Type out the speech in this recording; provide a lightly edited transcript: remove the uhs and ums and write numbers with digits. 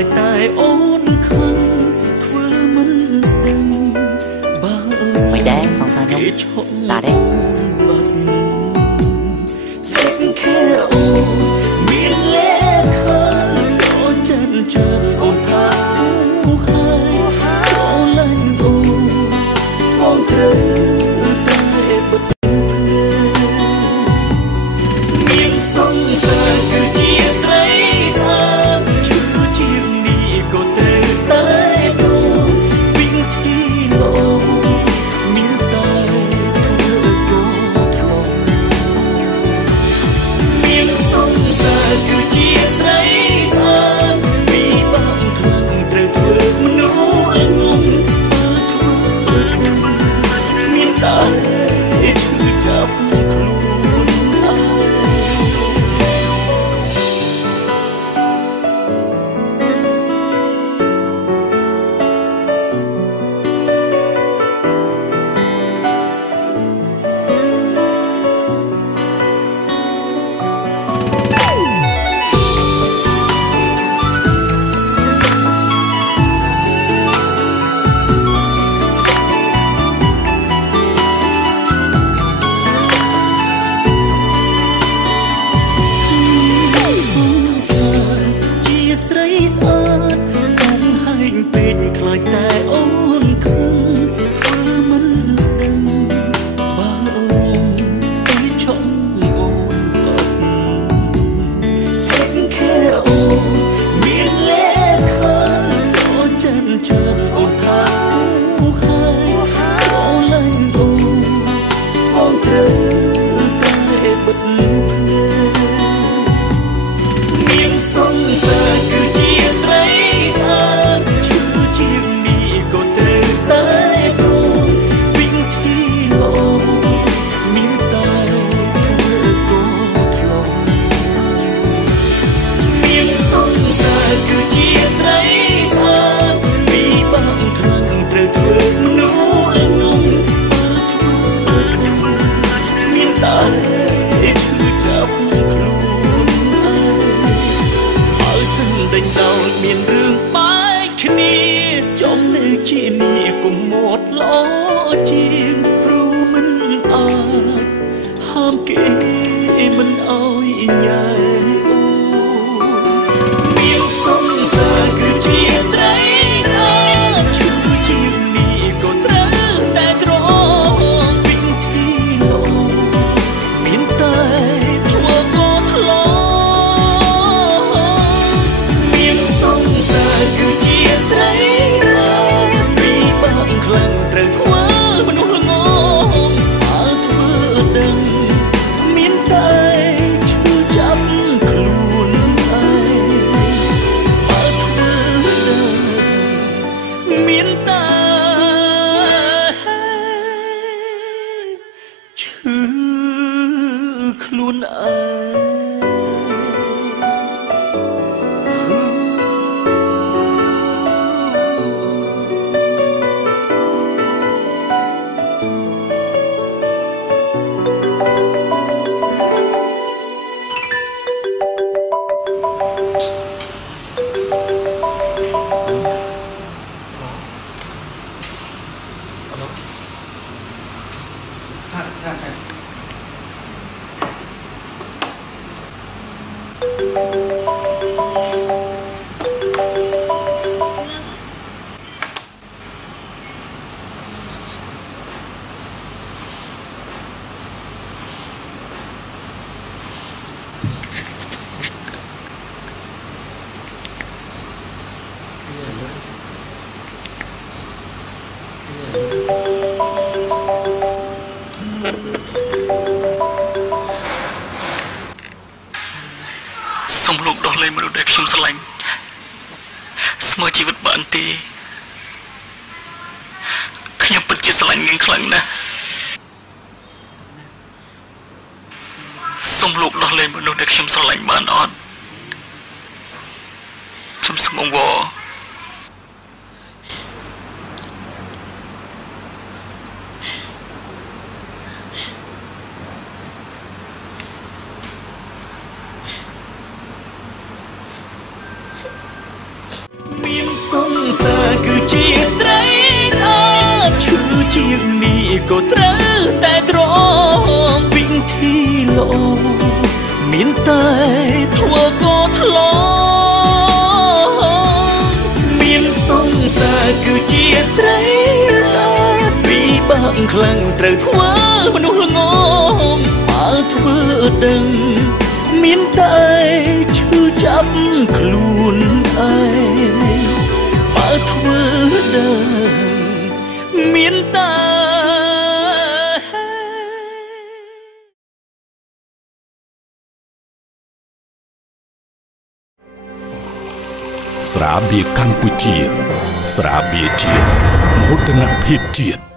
យតែអូនខឹងធ្វើមិនដឹងបើមិនដែរសង្សារខ្ញុំតាទេបាត់តែខែអូមានលេខាអូនចិនចិនអូនថាហើយសូលាញ់អូនបងត្រូវតែបិទមានសង្សារគឺជាស្រីសាឈឺជាងនេះក៏ត្រូវតែទូវិញទីលោមានតែធ្វើកូនថ្លុំមានសង្សារគឺជាស្រីសាពីបងខ្លាំងត្រូវធ្វើមនុស្សល្ងងមានតែឈឺចាប់ខ្លួនឯងស្រីស្អាតតែហែងពេកខ្លាចតែអូនខឹងធ្វើមិនដឹងបើអូនទីឈប់អូនអត់តែខែអូនមានលេខាអូនចិនចិនអូនថាហើយសូលាញ់អូនបងត្រូវតែបិទមានសង្សារគឺជាស្រីសាឈឺជាងនេះក៏ត្រូវតែទូវិញទីលោមានតែធ្វើកូនថ្លុំមានសង្សារគឺជាស្រីសាពីបងខ្លាំងត្រូវធ្វើមនុស្សល្ងងមានតែឈឺចាប់ខ្លួនឯងសិនដេញដោលមានរឿងបែកគ្នាចំនៅជានេះកុំមាត់ល្អជាងព្រោះមិនអាចហាមគេមិនអោយញ៉ែអូមានសង្សារគឺជាស្រីសាឈឺជាងនេះក៏ត្រូវតែត្រង់វិញទីលោមានតែធ្វើក៏ថ្លៃគឺជាស្រីសាពីបងខ្លាំងត្រូវធ្វើមនុស្សល្ងងអើធ្វើដឹងមានតែឈឺចាប់ខ្លួនឯងអើធ្វើដឹងមានតែឈឺខ្លួនឯងសូមលោកដោះលែងមនុស្សដែលខ្ញុំស្រឡាញ់ស្មើជីវិតបានទេខ្ញុំពិតជាស្រឡាញ់នាងខ្លាំងណាស់សូមលោកដោះលែងមនុស្សដែលខ្ញុំស្រឡាញ់បានអត់ខ្ញុំសូមអង្វរ ក៏ត្រូវតែទ្រាំវិធីល្អមានតែធ្វើក៏ធ្លាប់មានសង្សារគឺជាស្រីស្អាតពីបាក់ខ្លាំងត្រូវធ្វើមនុស្សល្ងងបើធ្វើដឹងមានតែឈឺចាប់ខ្លួនឯងបើធ្វើដឹងមានតែស្រាបៀរកម្ពុជាស្រាបៀរជាតិមោទនភាពជាតិ